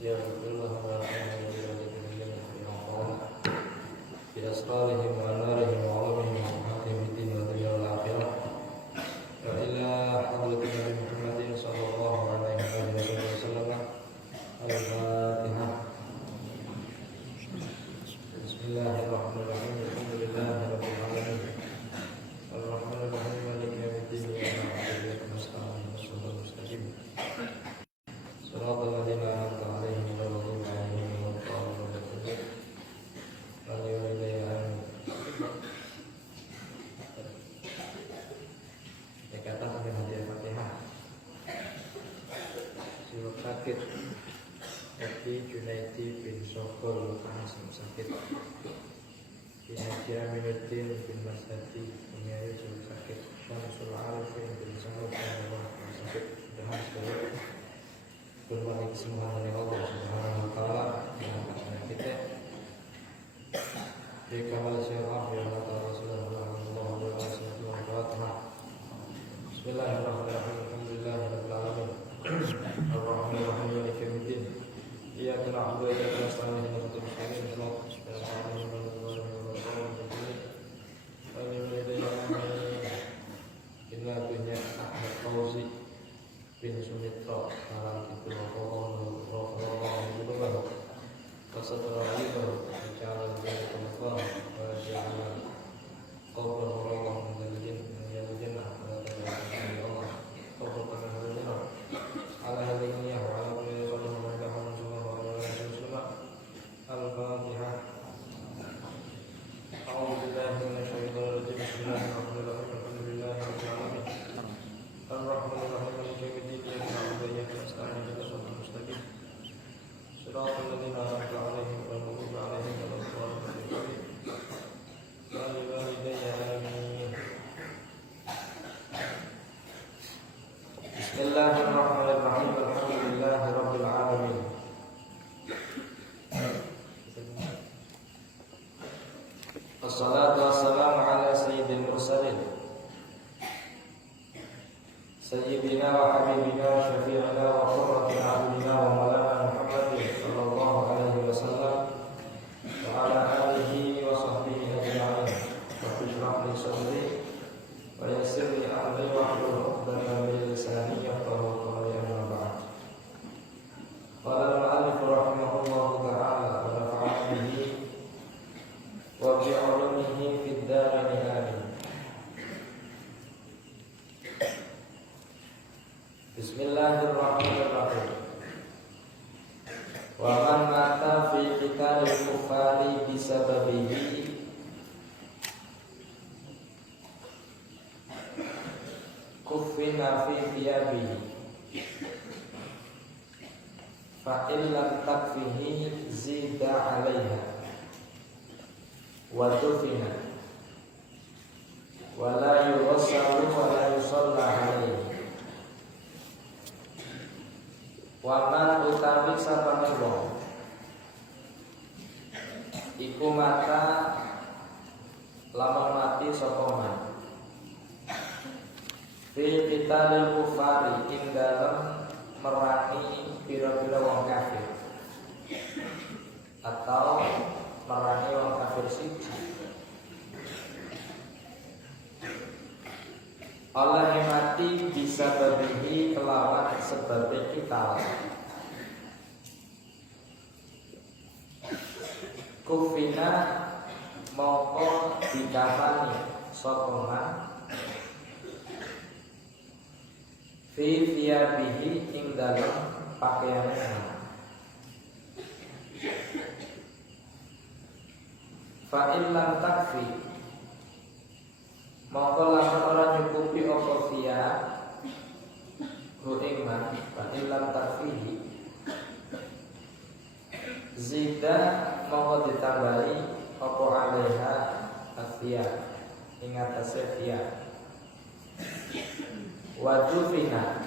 يغفر الله ولهم ولوالديهم ولمن بأسرارهم وأنوارهم وعلومهم وأمهاتهم في الدين والدنيا والآخرة وإلى حضرة النبي محمد صلى الله عليه وسلم. الفاتحة. بسم الله الرحمن الرحيم. الحمد لله رب العالمين الرحمن الرحيم مالك يوم الدين إياك نعبد وإياك نستعين اهدنا الصراط المستقيم صراط الذين أنعمت عليهم غير المغضوب عليهم ولا الضالين. Dikatakan dengan hadiah Fatihah. Siwak sakit Edi Junaidi bin Sokol Lukas sakit Haji Aminuddin bin Masadi Penyayu siwak sakit Syamsul Arifin bin Sahab sakit Dahan sekali berbagai kesembuhan dari Allah Subhanahu wa Ta'ala yang akan kita di kamal syaraf yang kata Rasulullah sallallahu alaihi wasallam. Bismillahirrahmanirrahim. Alhamdulillahirabbil alamin. Arrahmanir rahim maliki yaumiddin. Iyyaka na'budu wa iyyaka nasta'in ihdinas siratal mustaqim. Shiratal ladzina Inna dunya Ahmad Fauzi bin Sumitra Malam itu Rasulullah Rasulullah Jalan Jalan Jalan Qabrul Allah Menjadikan Menjadikan Allah Qabrul Allah Ala hadiniya wa ala kulli sallallahu alaihi wasallam. Al-Fatihah. A'udzu billahi minasyaitonir rajim. Bismillahirrahmanirrahim. Alhamdulillahi rabbil alamin. Ar-Rahmanir Rahim. Maliki yaumiddin. Iyyaka na'budu wa iyyaka nasta'in ihdinas siratal mustaqim. Shiratal ladzina an'amta 'alaihim ghairil maghdubi 'alaihim waladdallin. Amin. Bismillahirrahmanirrahim. Alhamdulillahi rabbil alamin. Wassalatu wassalamu ala sayyidil mursalin sayyidina wa habibina syafi'ina wa qurrati a'yunina wa maulana Muhammadin sallallahu alaihi wasallam wa ala alihi wa sahbihi ajma'in. Rabbi shrah li sadri wa yassir li amri wahlul 'uqdatam min lisani yafqahu qawli. Amma ba'd. Qala al-mu'allif rahimahullahu ta'ala wa nafa'ana bihi wa bi 'ulumihi fid dharain amin. Bismillahirrahmanirrahim. Wa man mata fi qitalil kuffari bisababihi kuffina fi thiyabihi fa illam takfihi zida 'alaiha wa dufina wa la yughassalu wa la yusalla 'alaihi. Wa man utawi sapane wong iku mata lamun mati sapa man fi qitalil kufari ing dalem merangi pira-pira wong kafir atau merangi wong kafir siji. Allah mati bisa berbihi kelawan sebab kita kufina moko dikafani sokongan fi thiyabihi ing dalam pakaiannya. Fa illam takfi moko lamun ora nyukupi apa fiya hu ing man fa illam takfihi zida moko ditambahi apa alaiha afiya ing atase fiya wa dufina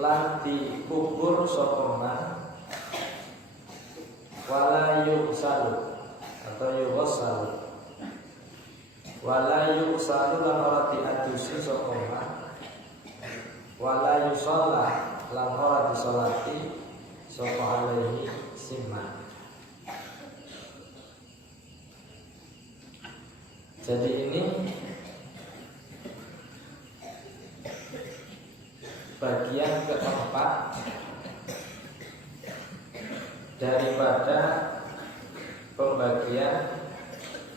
lan dikubur sapa man wala yusalu atau yughassalu wala yusalu lan ora diadusi sapa man wala yusalla lan ora disolati sapa alaihi simman. Jadi ini bagian keempat daripada pembagian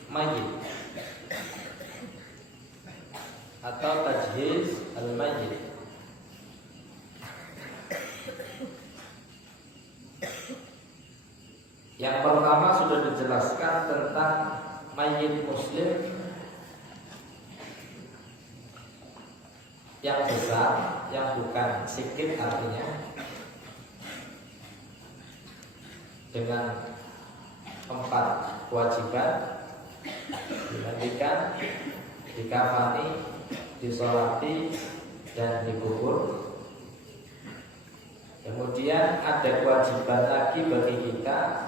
mayit atau tajhiz al-mayit. Yang pertama sudah dijelaskan tentang mayit muslim yang besar, yang bukan sikit artinya, dengan 4 kewajiban: dimandikan, dikafani, disolati, dan dikubur. Kemudian ada kewajiban lagi bagi kita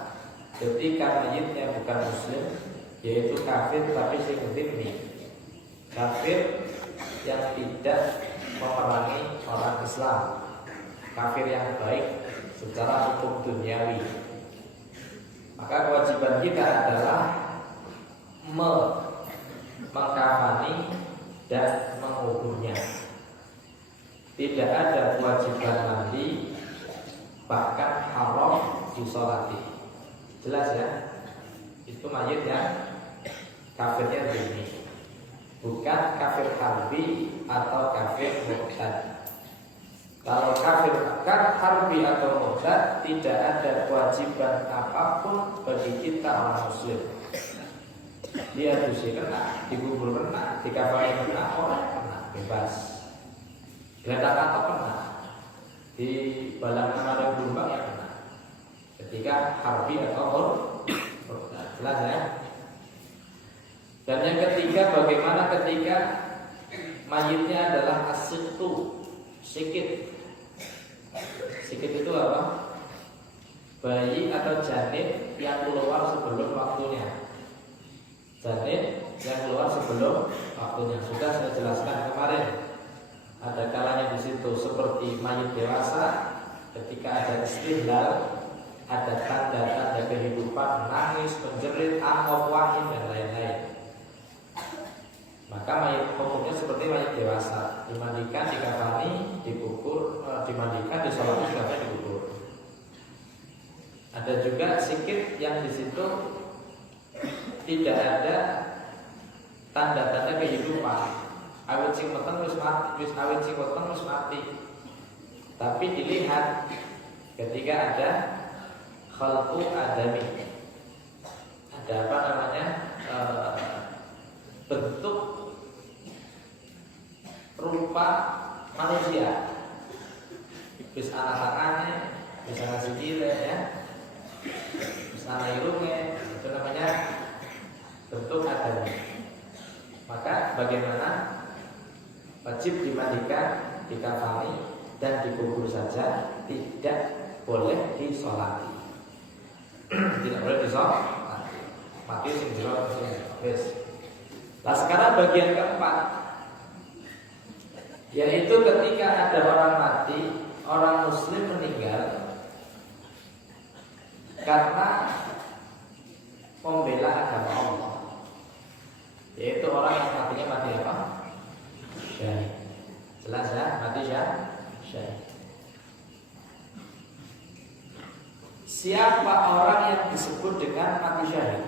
ketika mayitnya bukan muslim, yaitu kafir tapi sing dhimmi, kafir yang tidak memerangi orang Islam, kafir yang baik secara hukum duniawi. Maka kewajiban kita adalah mengkafani dan menguburnya. Tidak ada kewajiban mandi, bahkan haram disolati. Jelas ya? Itu mayit yang kafirnya dhimmi, bukan kafir harbi atau kafir murtad. Kalau kafir harbi atau murtad, tidak ada kewajiban apapun bagi kita orang muslim. Dia dusi kena, dikubur kena, dikafani kena, orang kena, bebas. Geletak atau kena, di balang kemarin bumbang ya kena. Ketika harbi atau murtad, jelas ya. Dan yang ketiga, bagaimana ketika mayitnya adalah as-siqtu, sikit. Sikit itu apa? Bayi atau janin yang keluar sebelum waktunya. Janin yang keluar sebelum waktunya. Sudah saya jelaskan kemarin. Ada kalanya di situ seperti mayit dewasa, ketika ada istihlal, ada tanda-tanda kehidupan, nangis, menjerit, amok, wahim, dan lain-lain. Maka mayit hukumnya seperti mayit dewasa, dimandikan, dikafani, dikubur, dimandikan, disolati, dikafani, dikubur. Ada juga sikit yang di situ tidak ada tanda-tanda kehidupan. Awit sing weteng wis mati, awit sing weteng wis mati. Tapi dilihat ketika ada khalqu adami, ada apa namanya, bentuk rupa manusia, bisa anak-anaknya, bisa nasi gile ya, bisa irungnya, itu namanya bentuk adami. Maka bagaimana? Wajib dimandikan, dikafani, dan dikubur saja, tidak boleh disolati. Tidak boleh disolati. Mati sing jero wis. Nah sekarang bagian keempat, yaitu ketika ada orang mati, orang muslim meninggal karena membela agama Allah, yaitu orang yang matinya mati apa? Syahid. Jelas ya? Mati syahid. Siapa orang yang disebut dengan mati syahid?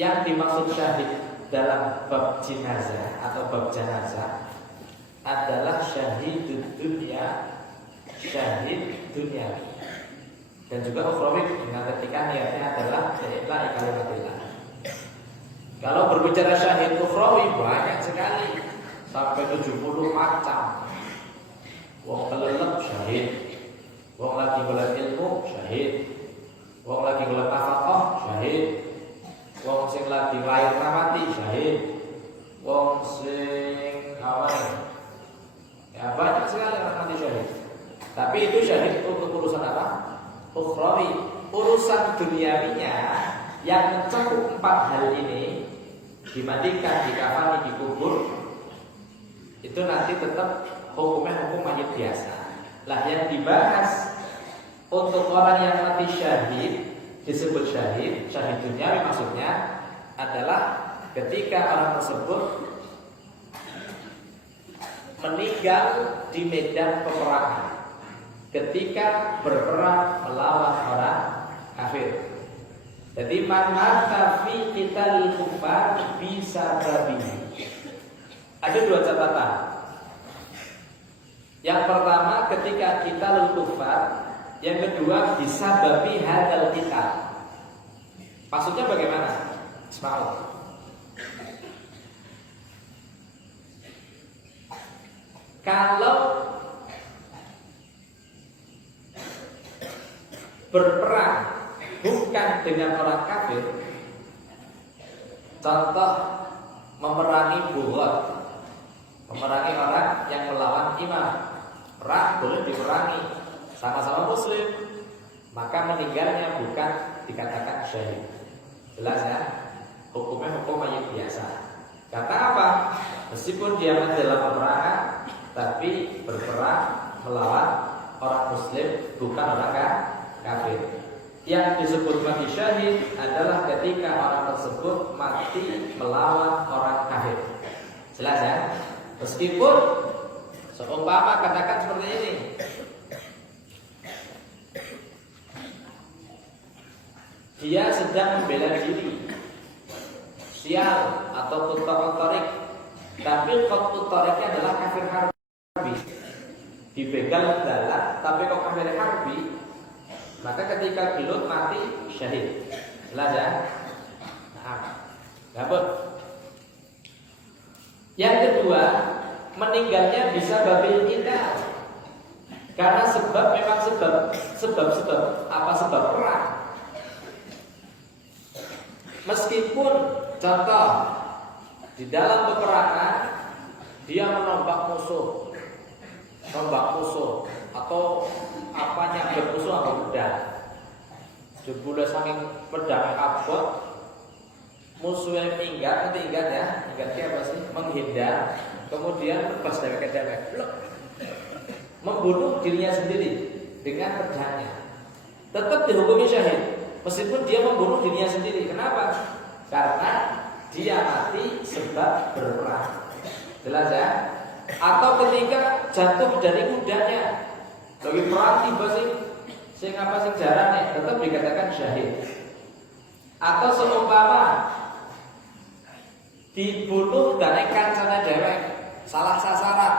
Yang dimaksud syahid dalam bab jenazah atau bab janazah adalah syahid dunia, syahid duniawi, dan juga ukhrawi dengan ketika niatnya adalah la kalimatillah. Kalau berbicara syahid ukhrawi banyak sekali, sampai 70 macam. Wong kelelep syahid, wong lagi golek ilmu syahid, wong lagi golek nafkah syahid, wong sing lagi lahir mati syahid, wong sing awan. Ya banyak sekali orang mati syahid. Tapi itu syahid untuk urusan apa? Ukhrawi. Urusan duniawinya yang mencakup 4 hal ini, dimandikan, dikafani, dikubur, itu nanti tetap hukumnya hukum mayit biasa. Lah yang dibahas untuk orang yang mati syahid disebut syahid duniawi maksudnya adalah ketika orang tersebut meninggal di medan peperangan ketika berperang melawan orang kafir. Jadi man mata fi qitalil kufar bisa babi. Ada dua catatan. Yang pertama ketika qitalul kufar, yang kedua bisa babi hadal qital. Maksudnya bagaimana? Ismail. Kalau berperang bukan dengan orang kafir, contoh memerangi buhot, memerangi orang yang melawan imam, perang boleh diperangi, sama-sama muslim, maka meninggalnya bukan dikatakan syahid. Jelas ya? Hukumnya hukum mayit biasa. Karena apa? Meskipun dia mati dalam peperangan, tapi berperang melawan orang muslim, bukan orang kafir. Yang disebut mati syahid adalah ketika orang tersebut mati melawan orang kafir. Jelas ya? Meskipun seumpama katakan seperti ini, dia sedang membela diri, sial ataupun torik, tapi toriknya adalah kafir harbi, dibegal dalam, tapi kok kafir harbi, maka ketika gelut mati syahid. Jelas ya? Dapat. Yang kedua, meninggalnya bisa babil kita, karena memang sebab apa sebab perang. Meskipun contoh di dalam peperangan dia menombak musuh atau apanya bermusuh sama pedang, jebule saking pedang abot musuhnya minggat ya, apa sih? Menghindar, kemudian lepas dari dewek, membunuh dirinya sendiri dengan pedangnya, tetap dihukumi syahid. Meskipun dia membunuh dirinya sendiri. Kenapa? Karena dia mati sebab berperang. Jelas ya? Atau ketika jatuh dari kudanya, lagi perang tiba sing apa sing jarane, tetap dikatakan syahid. Atau seumpama dibunuh dari kancane dewek, salah sasaran,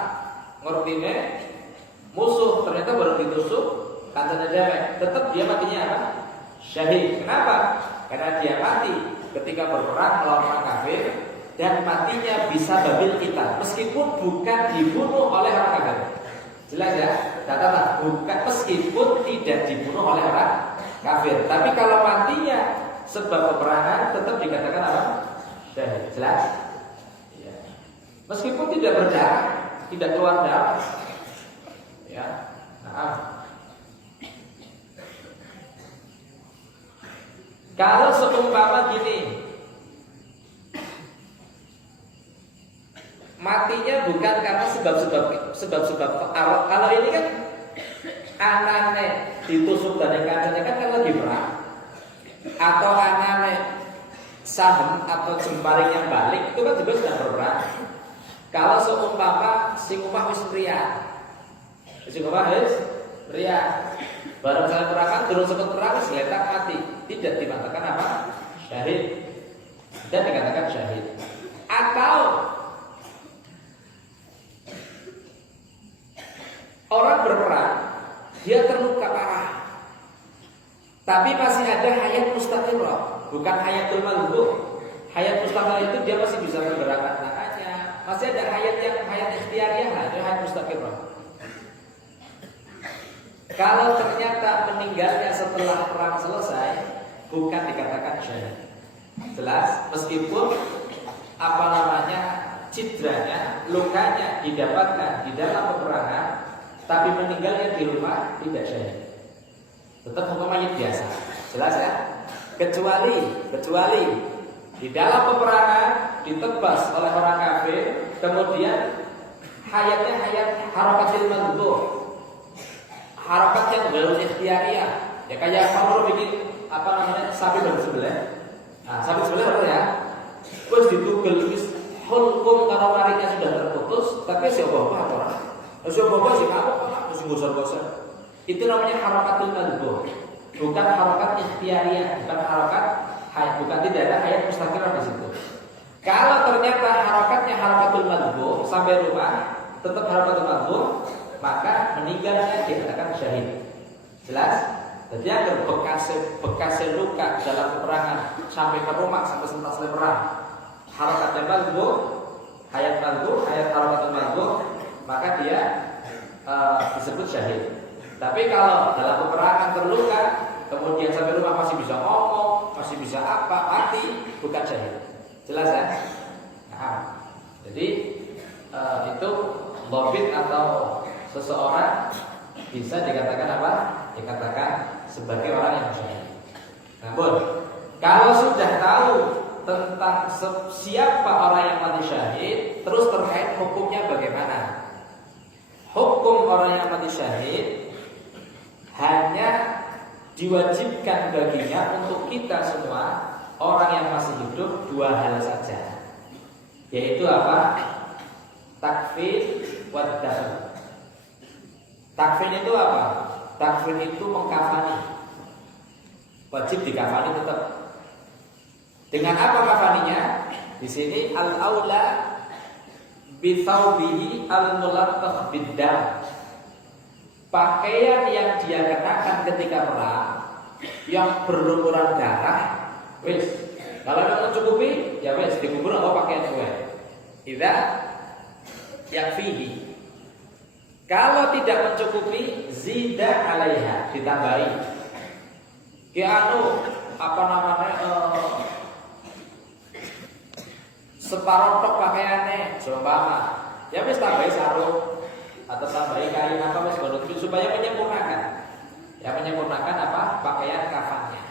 ngertine musuh ternyata baru ditusuk kancane dewek, tetap dia matinya apa? Syahid. Kenapa? Karena dia mati ketika berperang melawan orang kafir dan matinya bisa babil kita, meskipun bukan dibunuh oleh orang kafir. Jelas ya? Catatan, bukan meskipun tidak dibunuh oleh orang kafir, tapi kalau matinya sebab peperangan tetap dikatakan apa? Syahid. Jelas? Ya. Meskipun tidak berdarah, tidak keluar darah. Ya. Nah. Kalau seumpama gini, matinya bukan karena sebab-sebab. Kalau ini kan anaknya ditusuk dari kancane kan kalau lagi perang, atau anaknya sahem atau jemparing yang balik itu kan juga sudah berperang. Kalau seumpama si umah wis pria, barang saya perangan turun sempat perang seletak mati, tidak dikatakan apa? Syahid. Dan dikatakan syahid. Atau orang berperang, dia terluka parah, tapi masih ada hayat mustaqirah, bukan hayatul malbuh. Hayat mustaqirah itu dia masih bisa menggerakkan tangannya, masih ada hayat ikhtiariyah, ada hayat mustaqirah. Kalau ternyata meninggalnya setelah perang selesai, bukan dikatakan syahid. Jelas, meskipun cidranya, lukanya didapatkan di dalam peperangan, tapi meninggalnya di rumah, tidak syahid. Tetap hukum mayit biasa. Jelas ya? Kecuali di dalam peperangan ditebas oleh orang kafir, kemudian hayatnya hayat harakatil madhkur. Harakat yang gaul ikhtiyariyah. Ya kayak kalau bikin apa namanya sapi bersebelah. Nah, sapi sebelah apa ya? Wis ditugel wis hukum karo marinya sudah terputus, tapi si bapak ora. Si bapak sih apa mesti gosor-gosor. Itu namanya harakatul madhkur. Bukan harakat ikhtiyariyah, bukan harakat hayat, bukan tidak ada hayat mustaqirah di situ. Kalau ternyata harakatnya harakatul madhkur sampai rumah tetap harakatul madhkur, maka meninggalnya dikatakan syahid. Jelas? Jadi agar bekas luka dalam peperangan sampai ke rumah sampai selesai perang, harakatnya madhkur, hayat madhkur, hayat harakatul madhkur, maka dia disebut syahid. Tapi kalau dalam peperangan terluka, kemudian sampai rumah masih bisa ngomong, masih bisa apa, mati, bukan syahid. Jelas ya? Nah, jadi itu dhabit atau seseorang bisa dikatakan apa? Dikatakan sebagai orang yang syahid. Namun kalau sudah tahu tentang siapa orang yang mati syahid, terus terkait hukumnya bagaimana? Hukum orang yang mati syahid hanya diwajibkan baginya untuk kita semua orang yang masih hidup dua hal saja, yaitu apa? Takfir wa dafn. Takfir itu apa? Takfir itu mengkafani. Wajib dikafani tetap. Dengan apa kafaninya? Di sini al-aula bi thawbihi al-mulattaf bid-dam. Pakaian yang dia kenakan ketika perang yang berlumuran darah, wis. Kalau tidak mencukupi, ya wis dikubur apa pakaian gue. Idza yakfihi. Kalau tidak mencukupi, zida alaiha, ditambahi. Apa namanya? Separuh tok pakaiannya, seumpama. Ya wis tambahi sarung atau tambahi kain apa wis menutupi supaya menyempurnakan. Ya menyempurnakan apa? Pakaian kafannya.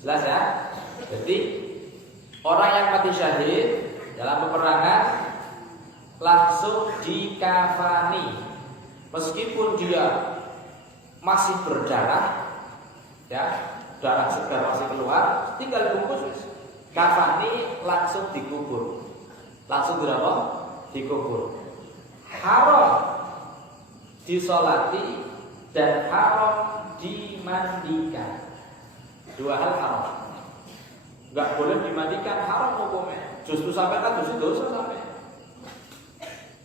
Jelas ya? Jadi orang yang mati syahid dalam peperangan langsung dikafani meskipun dia masih berdarah, ya darah segar masih keluar, tinggal bungkus kafani langsung dikubur, langsung berapa? Dikubur. Haram disolati dan haram dimandikan. Dua hal haram. Enggak boleh dimandikan, haram hukumnya. Justru sampai kan justru dosa sampai.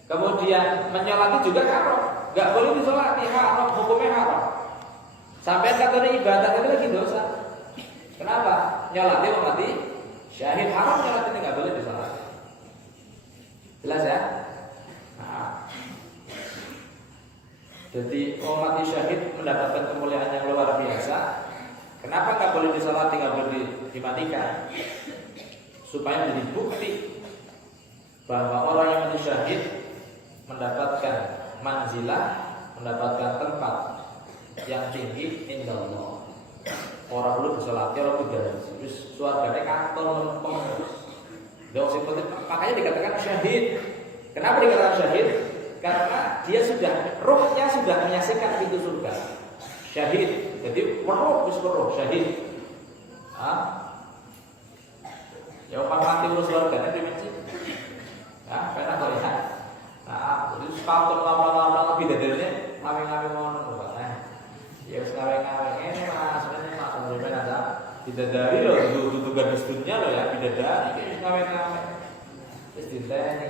Kemudian menyolati juga haram. Enggak boleh disolati, haram hukumnya haram. Sampai kata ibadah itu lagi dosa. Kenapa? Nyolati mati syahid, haram nyolati enggak boleh disolati. Jelas ya? Nah. Jadi orang mati syahid mendapatkan kemuliaan yang luar biasa. Kenapa nggak boleh disolati, nggak boleh dimatikan? Supaya menjadi bukti bahwa orang yang mati syahid mendapatkan manzilah, mendapatkan tempat yang tinggi indah Allah. Orang perlu disolati, orang tidak. Terus suaranya kantor lempeng. Makanya dikatakan syahid. Kenapa dikatakan syahid? Karena dia rohnya sudah menyaksikan pintu surga. Syahid. Jadi roh syahid. Ya orang mati urus surganya di masjid. Ya, karena kok ya. Nah, jadi sepatut lama-lama lebih dari ngawe-ngawe ngono lho, Pak. Ya wis ngawe-ngawe ngene Mas, sebenarnya Mas sampeyan ada bidadari lho, dudu gadis dunia lho ya, bidadari iki ngawe-ngawe. Wis diteni.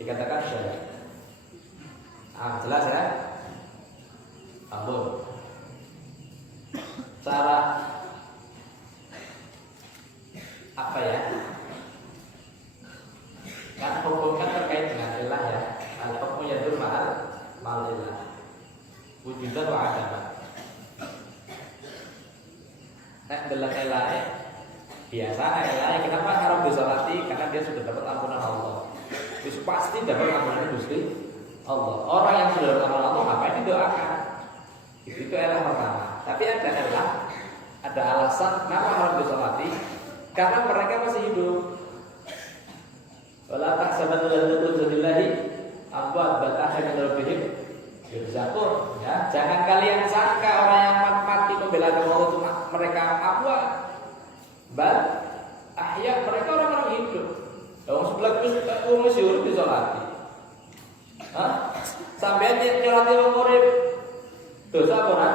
Dikatakan syahid. Jelas ya? Ampun. Cara apa ya? Kan hukum kan terkait dengan ilah ya. Al-hukmu yadur ma'al ilah. Wujudan wa adaman. Nek delok ilahe biasa ilahe kenapa harus disolati? Karena dia sudah dapat ampunan Allah. Itu pasti dapat ampunan Gusti Allah. Orang yang sudah dapat ampunan Allah ngapain didoakan? Itu adalah pertama. Tapi ada alasan kenapa harus disolati? Karena mereka masih hidup. Wala tahsabanna alladziina qutiluu dzalbihim yurzaqun. Ya, jangan kalian sangka orang yang mati membela agama Allah itu mereka amwat. Bal ahya, mereka orang-orang hidup. Wong sebelah wong wis urip disolati. Hah? Sampeyan nyolati wong urip. Dosa apa ora?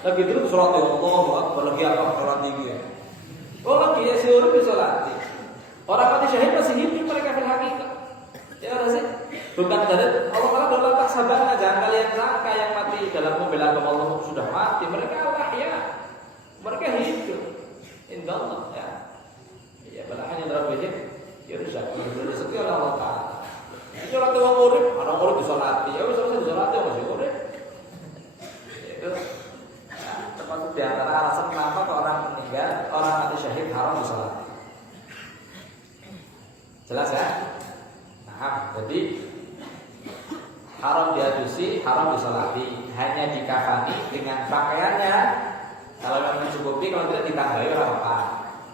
Lagi dulu sholat Allahu Akbar, lagi apa sholat tinggi ya. Oh lagi ya si urip disolati. Orang mati syahid masih hidup mereka fil hakikat. Ya ora sih? Bukan dari Allah Taala dalam tak sabar, jangan kalian sangka yang mati dalam membela agama Allah sudah mati. Mereka ahya. Mereka hidup. Indallah ya. Ya balahannya dalam wajib ya rusak. Rezeki Allah Taala. Itu orang tua urip, orang urip disolati. Ya wis selesai disolati masih urip. Itu termasuk di antara alasan kenapa orang meninggal, orang mati syahid haram disolati. Jelas ya? Nah, jadi haram diadusi, haram disolati, hanya dikafani dengan pakaiannya. Kalau memang mencukupi, kalau tidak ditambahi apa-apa,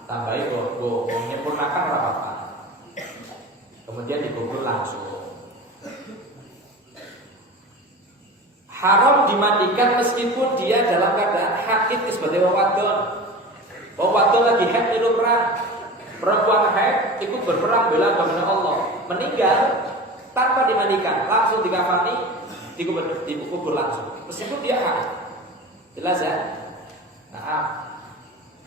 tambahi go, menyempurnakan apa-apa. Kemudian dikubur langsung. Haram dimandikan meskipun dia dalam keadaan haid sebagai wong wadon. Wong wadon lagi haid milu perang. Perempuan haid ikut berperang bela agama Allah, meninggal tanpa dimandikan, langsung dikafani, dikubur langsung. Meskipun dia haid. Jelas ya? Nah,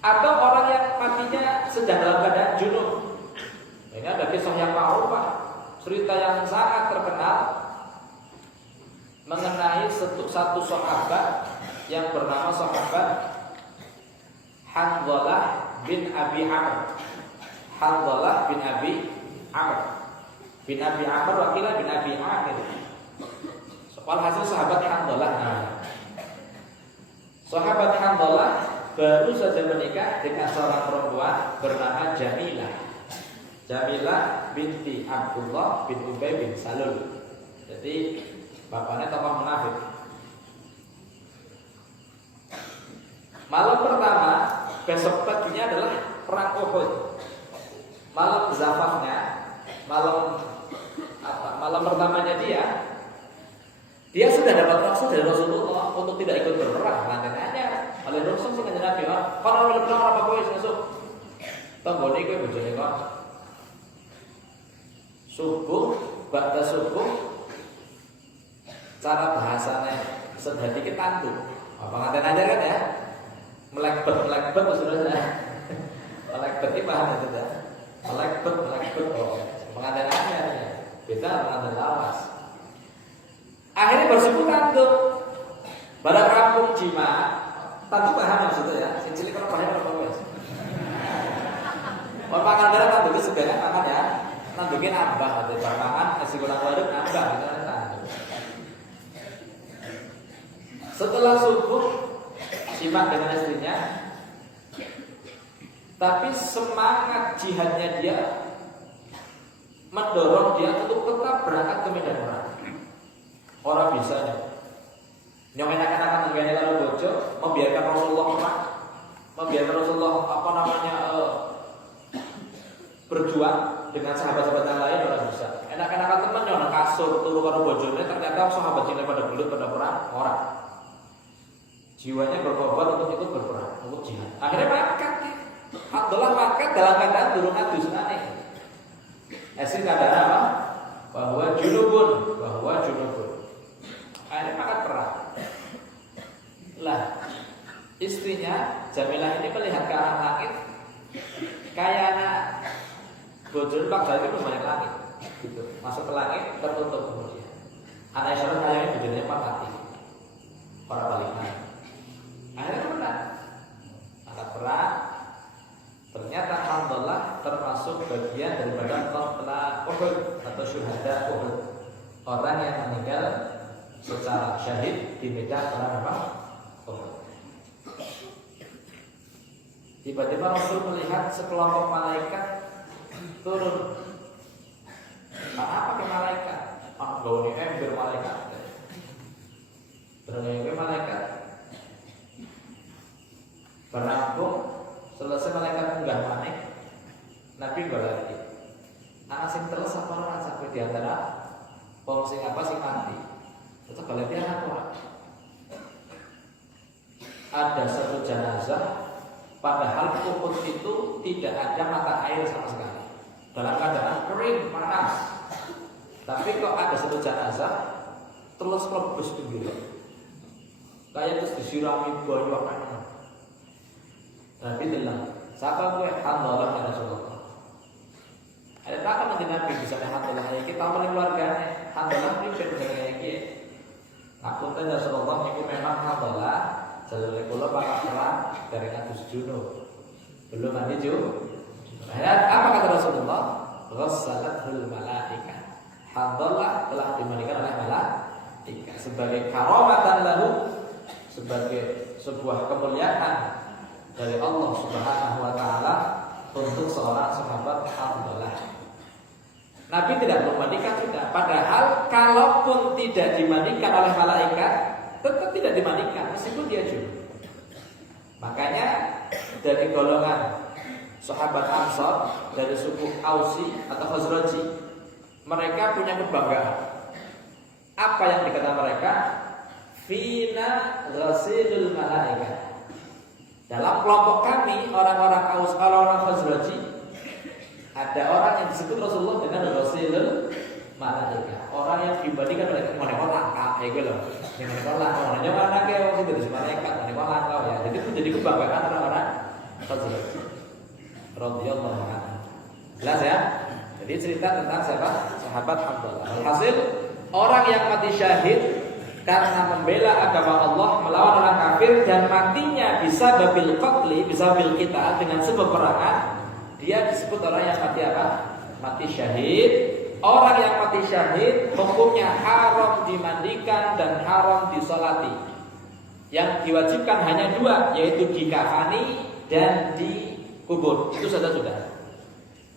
atau orang yang matinya sedang dalam keadaan junub. Ini ada kisah yang ma'rufah, cerita yang sangat terkenal mengenai satu sahabat yang bernama sahabat Hanzalah bin Abi Amr. Hanzalah bin Abi Amr bin Abi Amr wakilah bin Abi Amir. Walhasil sahabat Hanzalah namanya. Sahabat Hanzalah baru saja menikah dengan seorang perempuan bernama Jamilah. Jamilah binti Abdullah bin Ubay bin Salul. Jadi bapaknya tokoh munafik. Malam pertama, besok paginya adalah perang Uhud. Malam zafafnya, malam pertamanya dia sudah dapat rasul dari Rasulullah untuk tidak ikut berperang. Makanya oleh Rasul sing Nabi, "Kalau oleh perang apa kowe sesuk?" Tanggone kowe bojone kok. Subuh, ba'da subuh. Cara bahasanya sedadi ki tantu. Apa ngaten aja kan ya? Melekbet maksudnya. Melekbet iki paham itu dah. Melekbet oh. Pengantenannya beda penganten lawas. Akhirnya bersuku tantu. Pada kampung Cima, tantu paham maksudnya ya. Sing cilik ora paham apa wis. Penganten tantu itu sebenarnya makan ya. Tantuke nambah ade pangan nasi goreng waduk nambah gitu tantu. Setelah subuh Cima dengan istrinya, tapi semangat jihadnya dia mendorong dia untuk tetap berangkat ke medan perang. Orang bisanya yang enak-enakan negara lalu bojo, membiarkan Rasulullah perang, membiarkan Rasulullah berjuang dengan sahabat-sahabat yang lain orang bisa. Enak-enakan teman yang kasur turu karo bojone, ternyata sahabat yang pada gelut pada perang orang. Jiwanya berkorban untuk ikut berperang, untuk jihad. Akhirnya makat ya. Abdullah makat dalam keadaan durung adu senane. Esin keadaan apa? Bahwa junubun. Akhirnya makat perang. Lah, istrinya Jamilah ini melihat ke arah langit, kayak anak bojone Pak Jalil membalik langit, gitu. Masuk ke langit tertutup kemudian. Anak Isyarat kayaknya bojone Pak mati. Para balikan. Akhirnya menang. Angkat perang. Ternyata Hanzalah termasuk bagian daripada qatla Uhud atau syuhada Uhud. Orang yang meninggal secara syahid di medan perang apa? Uhud. Tiba-tiba Rasul melihat sekelompok malaikat turun. Apa pakai malaikat? Gauni ember malaikat. Berangkat malaikat. Berampung, selesai malaikat munggah maneh. Nabi berlari. Anak sing terus apa ora sampai di antara wong sing apa sing mati. Itu kalau dia apa? Ada satu jenazah, padahal kubur itu tidak ada mata air sama sekali, dalam keadaan kering panas. Tapi kok ada satu jenazah terus kelebus pinggir, kayak terus disirami banyu apa? Nabi bilang, siapa gue? Handalah ya Rasulullah. Ada tak nanti Nabi bisa Handalah ya kita paling keluarganya. Handalah ini berbeda kayak. Aku tanya Rasulullah, itu memang Handalah. Jalur kula pakak perang dari Atus Junub. Belum mandi Junub. Apa kata Rasulullah? Ghassalatul malaika. Handalah telah dimandikan oleh malaika sebagai karamatan lahu, sebagai sebuah kemuliaan dari Allah Subhanahu wa taala untuk seorang sahabat Handalah. Nabi tidak memandikan juga. Padahal kalaupun tidak dimandikan oleh malaikat, tetap tidak dimandikan meskipun dia junub. Makanya dari golongan sahabat Ansor dari suku Ausi atau Khazraji, mereka punya kebanggaan. Apa yang dikata mereka? Fina ghasilul malaikat. Dalam kelompok kami orang-orang Aus, orang-orang Khazraji, ada orang yang disebut Rasulullah dengan ghasilul malaikat. Orang yang dibandingkan oleh mereka langka, ya gue loh. Yang mereka langka, orangnya mana kayak waktu itu dari malaikat, mereka langka ya. Jadi itu jadi kebanggaan orang-orang Khazraji. Radhiyallahu anhu. Jelas ya? Jadi cerita tentang siapa? Sahabat Abdullah. Hasil orang yang mati syahid karena membela agama Allah melawan orang kafir dan matinya bisa babil qatli, bisa bil qital dengan sebab peperangan, dia disebut orang yang mati apa? Mati syahid. Orang yang mati syahid hukumnya haram dimandikan dan haram disolati. Yang diwajibkan hanya dua, yaitu dikafani dan dikubur. Itu saja sudah.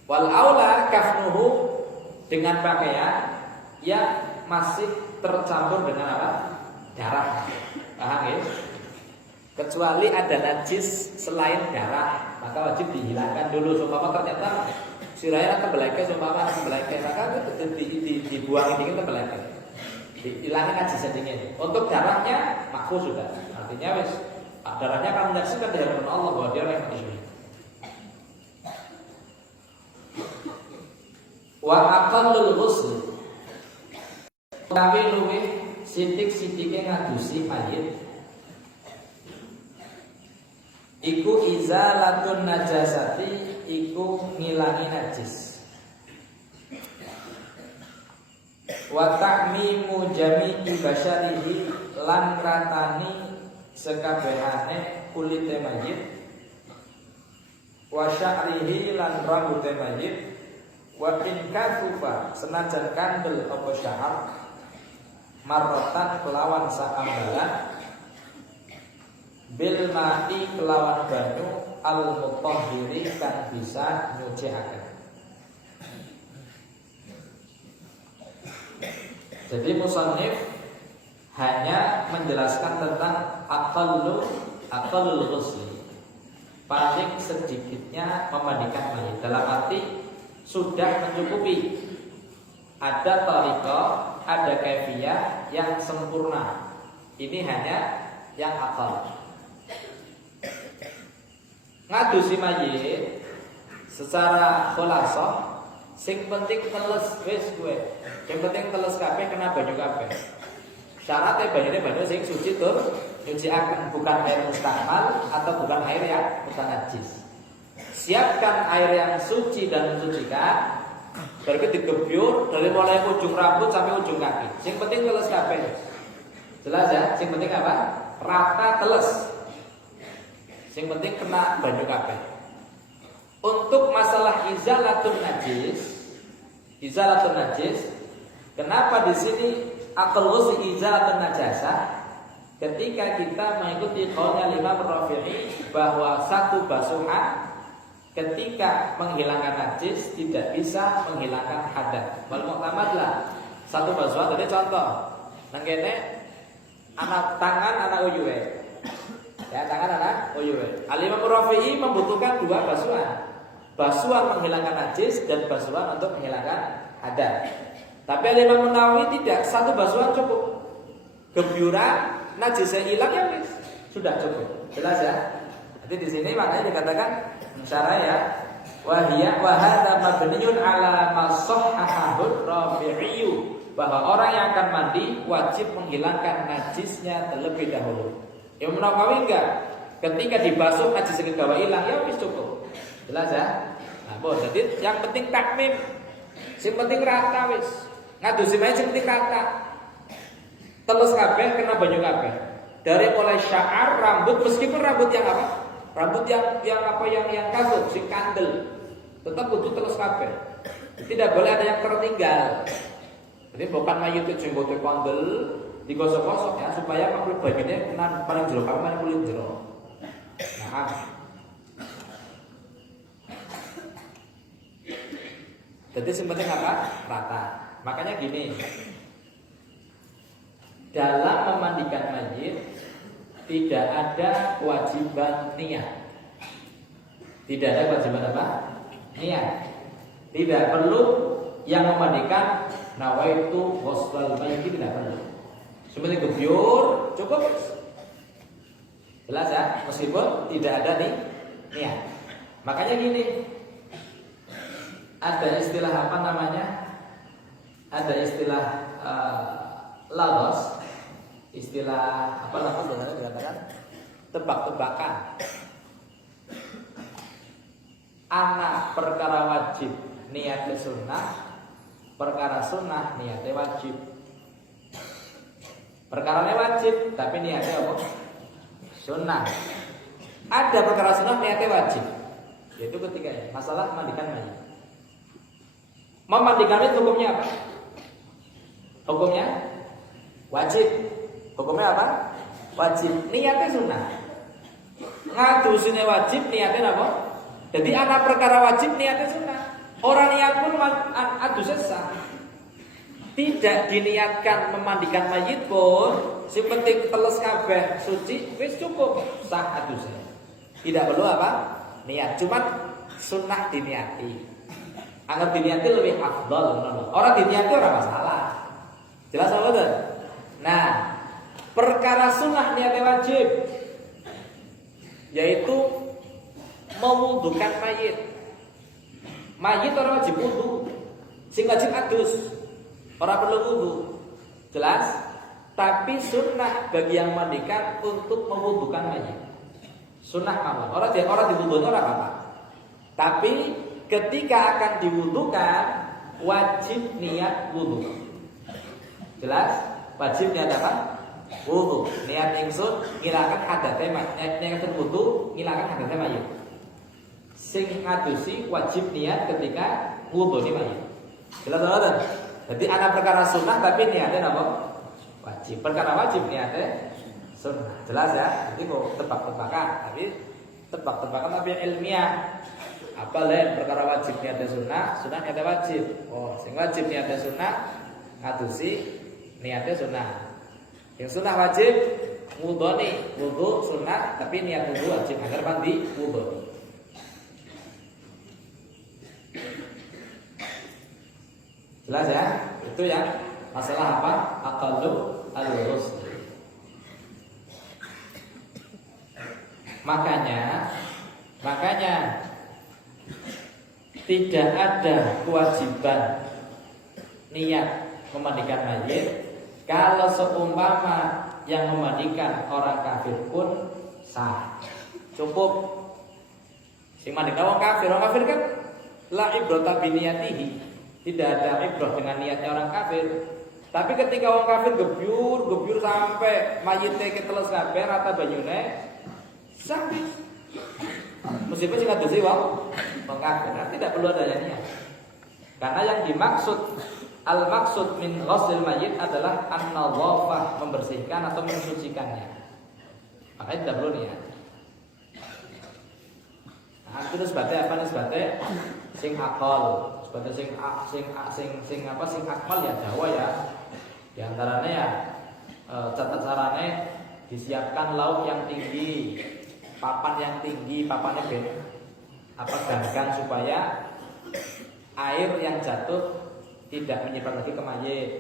Wal aula kafnuhu dengan pakaian yang masih tercampur dengan apa? Darah. Paham ya? Kecuali ada najis selain darah, maka wajib dihilangkan dulu. Supaya ternyata sirahnya tembelake, supaya tembelake, maka dibuang dingin tembelake. Dihilangkan najis dingin. Untuk darahnya makruh sudah. Artinya wis darahnya akan menyaksikan di hadapan Allah bahwa dia orang yang wa aqallul ghusl. Tapi luwih sithik-sithike ngadusi mayit iku izalatun najasati, iku ngilangi najis. Wa ta'mimu jami'i basyarihi, lan ratani sekabehane kulite mayit. Wa sya'rihi, lan rambute mayit. Wa in kafufa, senajan kandel apa sya'ar, marrotan kelawan saambalan, bil ma'i kelawan banyu al mutahhiri kan bisa nyuciaken. Jadi musannif hanya menjelaskan tentang aqallul ghusli, paling sedikitnya memandikan mayit. Dalam arti sudah mencukupi. Ada tariqah, ada kaifiyah yang sempurna. Ini hanya yang akal. Ngadusi mayit secara khulasah, sing penting teles wis kowe. Yang penting teles kabeh kena banyu kabeh. Syaratnya banyu sing suci tur nyuciaken, bukan air mustamal atau bukan air yang mutanajis. Siapkan air yang suci dan mensucikan, baru digebyur dari mulai ujung rambut sampai ujung kaki. Yang penting teles kabeh. Jelas ya? Yang penting apa? Rata teles. Yang penting kena banyu kabeh. Untuk masalah izalatun najis, kenapa di sini akal ghusl izalatun najasah? Ketika kita mengikuti qaulnya Imam Rafi'i bahwa satu basuhan ketika menghilangkan najis tidak bisa menghilangkan hadas. Wal mu'tamadlah satu basuhan. Jadi contoh, nang kene anak tangan anak uyuwe. Ya, tangan anak uyuwe. Al-Imam Rafi'i membutuhkan dua basuhan. Basuhan menghilangkan najis dan basuhan untuk menghilangkan hadas. Tapi Al-Imam Nawawi tidak, satu basuhan cukup. gebyuran, najisnya hilang ya wis, sudah cukup. Jelas ya? Jadi di sini makanya dikatakan syarah ya, wa hadza mabniyun ala ma sahhahu Rabi'i, bahwa orang yang akan mandi wajib menghilangkan najisnya terlebih dahulu. Yang Nawawi enggak, ketika dibasuh najisnya gawa hilang ya wis cukup. Jelas ya? Nah, jadi yang penting takmim, sing penting rata wis. Ngadusi mae sing penting rata. Telus kabeh kena banyu kabeh. Dari mulai sya'ar rambut, meskipun rambut yang apa? Rambut yang apa yang kabut, sing kandel. Tetap kudu telus kabeh. Tidak boleh ada yang tertinggal. Jadi bukan mayit itu sing bote kandel digosok-gosok ya supaya makhluk bagiannya kena paling jero paling kulit jero. Nah, jadi sebenarnya apa? Rata. Makanya gini, dalam memandikan mayit tidak ada kewajiban niat. Tidak ada kewajiban apa? Niat. Tidak perlu yang memandikan nawaitu ghuslal mayit, tidak perlu. Sebenarnya gebyur cukup. Jelas ya? Meskipun tidak ada nih niat. Makanya gini, ada istilah apa namanya? Ada istilah lagos, istilah apa namanya sebenarnya dikatakan tebak-tebakan. Anak perkara wajib niatnya sunnah, perkara sunnah niatnya wajib. Perkaranya wajib tapi niatnya apa? Sunnah. Ada perkara sunnah niatnya wajib, yaitu ketiganya masalah mandikan mayit. Memandikan mayit hukumnya apa? Hukumnya wajib. Hukumnya apa? Wajib. Niatnya sunnah. Ngadusinya wajib, niatnya apa? Jadi anak perkara wajib, niatnya sunnah. Orang niat pun adusnya sah. Tidak diniatkan memandikan mayit pun, si penting teles kabeh suci, wis cukup sah adusnya. Tidak perlu apa? Niat. Cuman sunnah diniati. Anggap diniati lebih afdal. Orang diniati orang masalah. Jelas apa betul? Nah, perkara sunnah niatnya wajib, yaitu mewudukan mayit. Mayit orang wajib wudu, sing wajib adus, orang perlu wudu. Jelas? Tapi sunnah bagi yang mandikan untuk mewudukan mayit. Sunnah mawon. Orang diwudu orang apa? Tapi ketika akan diwudukan wajib niat wudu. Jelas? Wajib niat apa? Wudu. Niat ingsun ngilangkan hadatse mayit. Niat wudu ngilangkan hadatse mayit. Sing ngadusi wajib niat ketika wudu ni mayit. Jelas ora? Jadi ana perkara sunnah tapi niatnya apa? Wajib. Perkara wajib niatnya sunnah. Jelas ya? Jadi kok tebak-tebakan, tapi tebak-tebakan tapi ilmiah. Apa lain perkara wajib niatnya sunnah, sunnah niatnya wajib. Oh, sing wajib niatnya sunnah ngadusi niatnya sunnah. Yang sunnah wajib wudu nih, wudu sunnah tapi niat wudu wajib agar mandi wudu. Jelas ya? Itu yang masalah apa? Aqallu al-ghusl. Makanya tidak ada kewajiban niat memandikan mayit kalau seumpama yang memandikan orang kafir pun sah. Cukup sing mandikan orang kafir kan la ibrata bi niyatihi. Tidak ada ibrah dengan niatnya orang kafir. Tapi ketika orang kafir gebyur sampai mayitnya keteles kabeh rata banyune sah. Meskipun sing ngadosi wong kafir, tidak perlu adanya niat. Karena yang dimaksud al-maksud min ghuslil mayyit adalah an-nadhafah, membersihkan atau mensucikannya. Makanya tidak perlu niat. Nah, itu sebabnya apa nih sebabnya? Sing akal, sebabnya sing akmal ya Jawa ya. Di antaranya ya catat carane disiapkan lauk yang tinggi, papan yang tinggi, papannya ganggang supaya air yang jatuh tidak menyebar lagi ke mayit.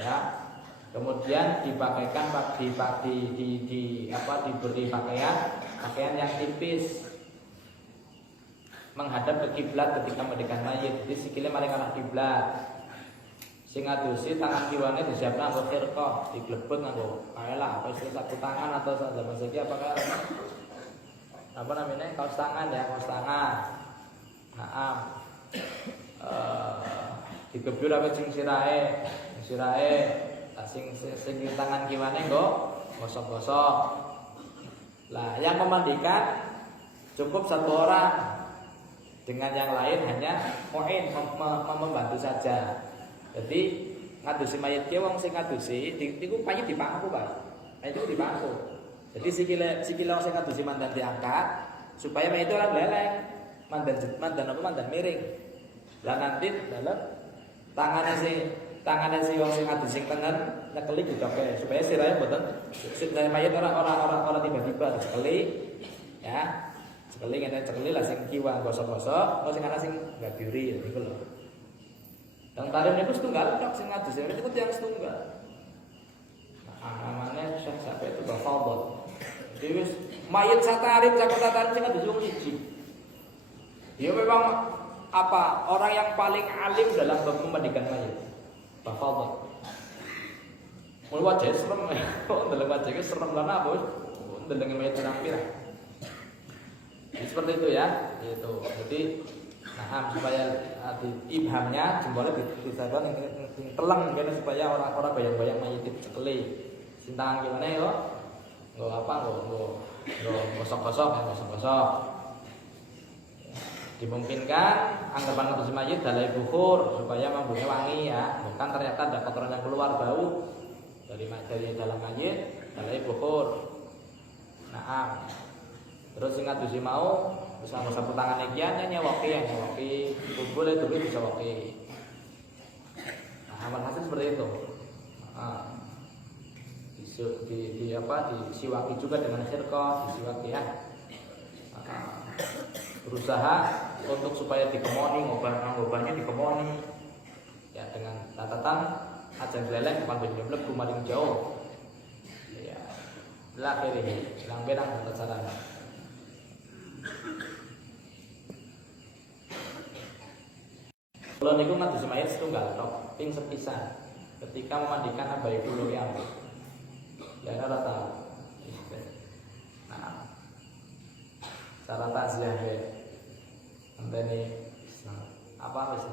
Ya. Kemudian dipakaikan diberi pakaian yang tipis menghadap ke kiblat ketika mandikan mayit. Jadi sikile maring arah kiblat. Sing ngadusi tangan kiwane disiapkan nganggo khirqah, diglebet nganggo kaelah apa istilah sapu tangan atau zaman saiki apakah apa namanya kaos tangan ya, kaos tangan. Naam. Digebur apa sing sirahe sing tangan kiwane nggo gosok-gosok. Lah, yang memandikan cukup satu orang. Dengan yang lain hanya membantu saja. Jadi ngadusi mayit ki wong sing ngadusi niku mayit dipangku, Pak. Mayit itu dipangku. Jadi sikile wong sing ngadusi mandan diangkat supaya mayit itu ora gleleng. Mandan miring. Lah nanti dalam tangannya si wong sing ngadusi tengen nyekeli didoke supaya sirahe mboten mayit ora tiba-tiba sekeli ya. Sekeli lah sing kiwa gosok-gosok, sing ana sing gabiri niku lho. Dan tarif niku setunggal tok sing ngadusi niku tiyang setunggal. Nah, namanya Syekh sampai itu bafadhol. Jadi wis mayit satarif sing ngadusi wong siji. Dia memang orang yang paling alim dalam bab memandikan mayit. Bafadhol. Mul wajah serem, kok ndeleng wajahnya serem karena apa? Ndeleng mayit pirang-pirang. Seperti itu ya, itu. Jadi, supaya ibhamnya jempolnya disadon yang teleng, gitu, supaya orang-orang bayang-bayang mayit sekeli. Sintangan gimana yo? Nggak gosok-gosok. Dimungkinkan anggapan ngadusi mayit dalai bukhur supaya mambunya wangi ya, bukan ternyata ada kotoran yang keluar bau dari dalam mayit, dalai bukhur. Terus sing ngadusi mau bisa sapu tangan kian nyewoki kubul itu bisa woki. Amal hasil seperti itu. Disiwaki juga dengan khirqah, disiwaki ya. Berusaha untuk supaya dikemoni, ngobahnya dikemoni. Ya dengan catatan aja gleleng bukan bener kumaring jauh. Ya. Lah kiri, lang berang caranya. Kalau niku ngadusi mayit setunggal tok, ping sepisan. Ketika memandikan abai kulo yang ya ora tahu. Nah, cara takziah ya. Enteni apa wis.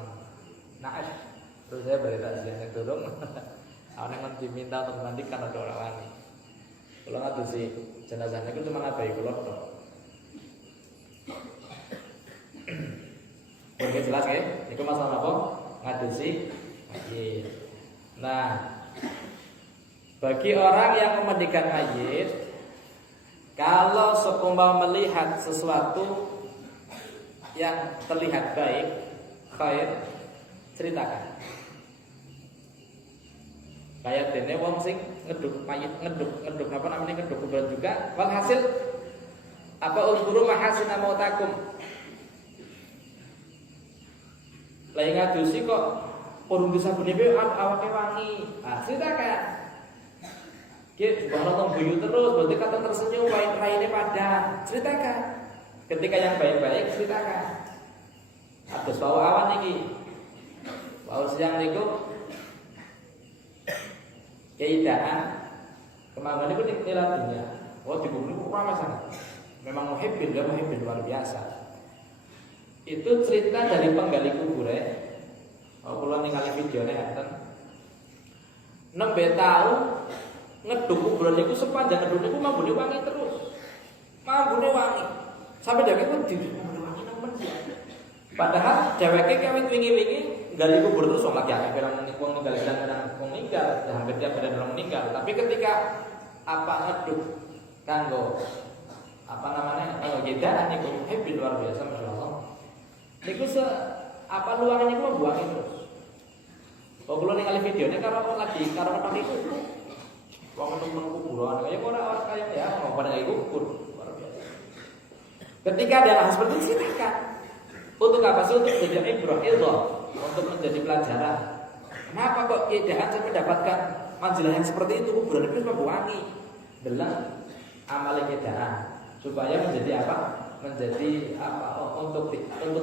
Terus saya beri takziahnya turun. Awalnya kan diminta untuk memandikan ada orang wani. Kalau ngadusi jenazahnya itu cuma abai kulo tok. Oke jelas ya, itu masalah apa? Ngadusi mayit. Nah, bagi orang yang memandikan mayit, kalau seumpama melihat sesuatu yang terlihat baik, khair, ceritakan. Kayak dene wong sing ngeduk mayit, ngeduk apa namanya ngeduk kuburan juga. Walhasil apa ulguru mahasina mautakum. Lagi ngadusi kok urung disabune awake wangi. Ceritakan. Ki barang guyu terus, berarti kata tersenyum raine padang. Ceritakan. Ketika yang baik-baik ceritakan. Atus wau awan iki. Wau siang niku keindahan kemangane niku nilainya. Di bumi niku ramai sangat. Memang muhibbin luar biasa. Itu cerita dari penggali kubur ya. Kalau ningali videonya ngaten. Nembe tahu ngeduk kuburan itu sepanjang ngeduk niku mambune wangi terus. Mambune wangi. Sampai dheweke pun mambune wangi nemen. Padahal dheweke kawit wingi-wingi gali kubur terus lagi akeh pirang wong ninggal wong meninggal, hampir tiap ada orang meninggal. Tapi ketika ngeduk kanggo jedaan niku happy luar biasa masyaallah. Niku luangan niku membuang terus. Kalau kula ningali videonya karo lagi karo nonton iku. Wong nonton kuburan kaya ora kaya ya mau pada kubur luar biasa. Ketika ada hal seperti itu silakan. Untuk apa sih? Untuk menjadi ibrah, untuk menjadi pelajaran. Kenapa kok jedaan saya mendapatkan manzilah yang seperti itu kuburan itu cuma wangi dalam amal kedaan supaya menjadi apa? Menjadi apa? Untuk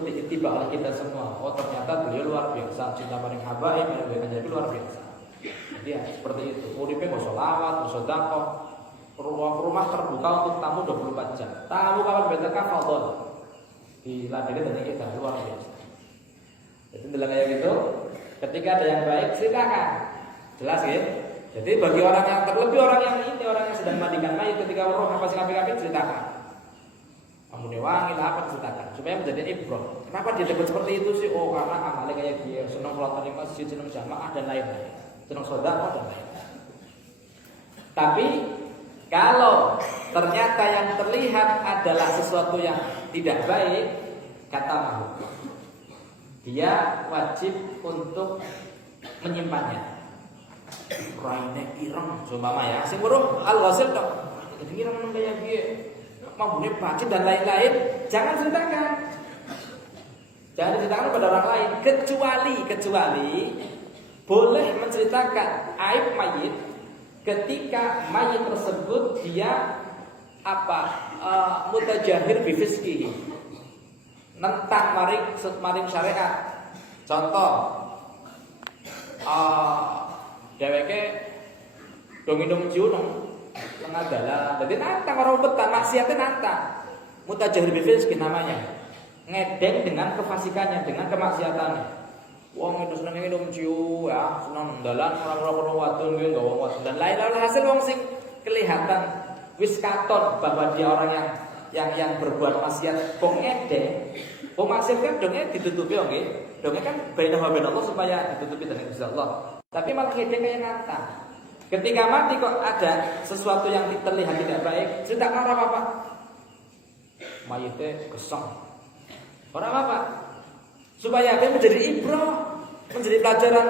diitiba oleh kita semua. Oh ternyata beliau luar biasa, cinta paling habaib, menjadi luar biasa. Jadi ya, seperti itu. Uripe mau sholawat, mau sedekah, rumah terbuka untuk tamu 24 jam. Tamu kalau berzakat fadhol. Diladeni dengan kita luar biasa. Jadi dalam ayat itu, ketika ada yang baik ceritakan. Jelas ya? Jadi bagi orang yang terlebih orang yang sedang mandikan mayit ketika roh apa sih kami ceritakan. Ampun wangi lah apa ceritakan supaya menjadi ibrah. Kenapa dia dapat seperti itu sih? Oh karena amalnya kayak dia senang sholat di masjid, senang jamaah dan lain-lain, senang sedekah dan lain-lain. Tapi kalau ternyata yang terlihat adalah sesuatu yang tidak baik, kata makhluk, dia wajib untuk menyimpannya. Raine ireng seumpama ya, sing burung al-ghasil tok. Jadi ireng kayak dia, mabune bacin dan lain-lain, jangan ceritakan. Jangan diceritakan pada orang lain kecuali boleh menceritakan aib mayit ketika mayit tersebut dia mutajahir bifiski, nentang maring syariat. Contoh dheweke do minum junung tengah dalan. Dadi nantang ora ubetan, maksiate nantang. Mutajahir bifiski namanya. Ngedeng dengan kefasikannya, dengan kemaksiatannya. Wong itu seneng minum ciu ya, seneng dalan ora wadon nggih nggawa wadon dan lain-lain hasil wong sing kelihatan wis katon bahwa dia orang yang berbuat maksiat kok ngedeng. Wong maksiat kan dongnya ditutupi nggih. Dongnya kan bainah wa bainallah supaya ditutupi dengan Gusti Allah. Tapi malah ngedeng kayak nantang. Ketika mati kok ada sesuatu yang terlihat tidak baik, ceritakan apa-apa. Mayite geseng. Orang apa? Supaya dia menjadi ibrah, menjadi pelajaran.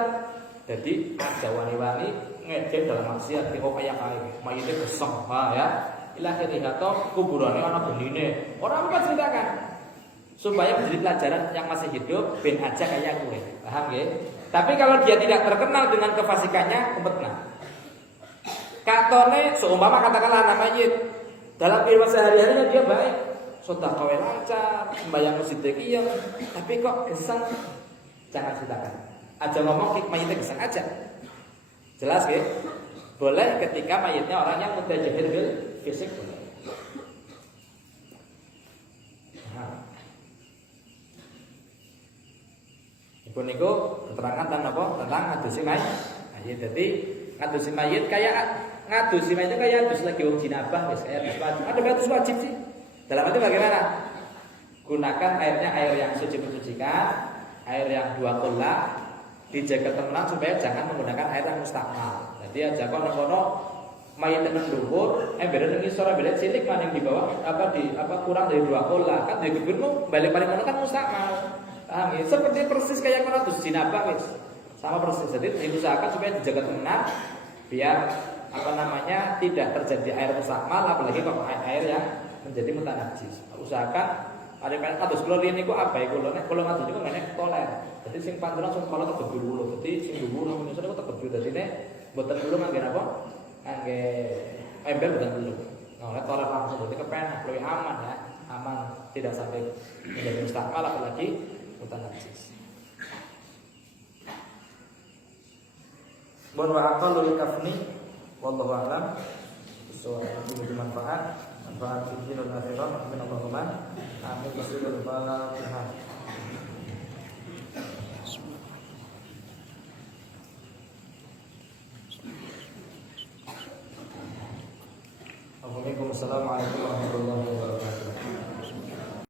Jadi ada wani-wani ngedek dalam maksiat kok kayak mayite geseng, ya. Ila khirihato kuburane ana benine. Orang apa ceritakan? Supaya menjadi pelajaran yang masih hidup ben aja kayak gue. Paham nggih? Tapi kalau dia tidak terkenal dengan kefasikannya, kumpetna. Katone seumpama katakanlah anak mayit dalam kehidupan sehari-harinya dia baik. Sedekah lancar, sembahyang masjid iya, tapi kok geseng, jangan ceritakan. Aja ngomong mayitnya geseng aja. Jelas ya? Boleh ketika mayitnya orang yang mutajahir bil fisik boleh. Ibu niku keterangan tentang apa? Tentang ngadusi mayit. Jadi ngadusi mayit kayak adus lagi wong jinabah wis kayak wajib. Ada batas wajib sih. Dalam itu bagaimana? Gunakan airnya air yang suci mensucikan, air yang 2 qullah, dijaga tenang supaya jangan menggunakan air yang mustakmal. Jadi aja kono-kono mayit tenan dhuwur, beda ning isor beda cilik maning di bawah kurang dari 2 qullah. Kan di kebunmu balik paling kono kan mustakmal. Paham ya? Seperti persis kayak kono dus jinabah wis. Sama persis. Jadi diusahakan supaya dijaga tenang biar tidak terjadi air mustakmal apalagi kalau air yang menjadi mutanajis. Usahakan ada kados kula riyen niku abahe kula nek kula ngaji niku menek toler. Jadi sing pantura langsung kepala tegebur dulu. Jadi sing dhuwur Indonesia niku tegebur dadine mboten dulu ngangge napa? Ngangge ember mboten dulu. Nah, nek toler langsung dadi kepenak luwih aman ya. Aman tidak sampai menjadi mustakmal apalagi mutanajis. Bon wa aqallul kafni wallahu a'lam. Sesuatu yang bermanfaat fi dunia dan akhirat. Amin Allahumma amin. Bismillahirrahmanirrahim. Assalamualaikum warahmatullahi wabarakatuh.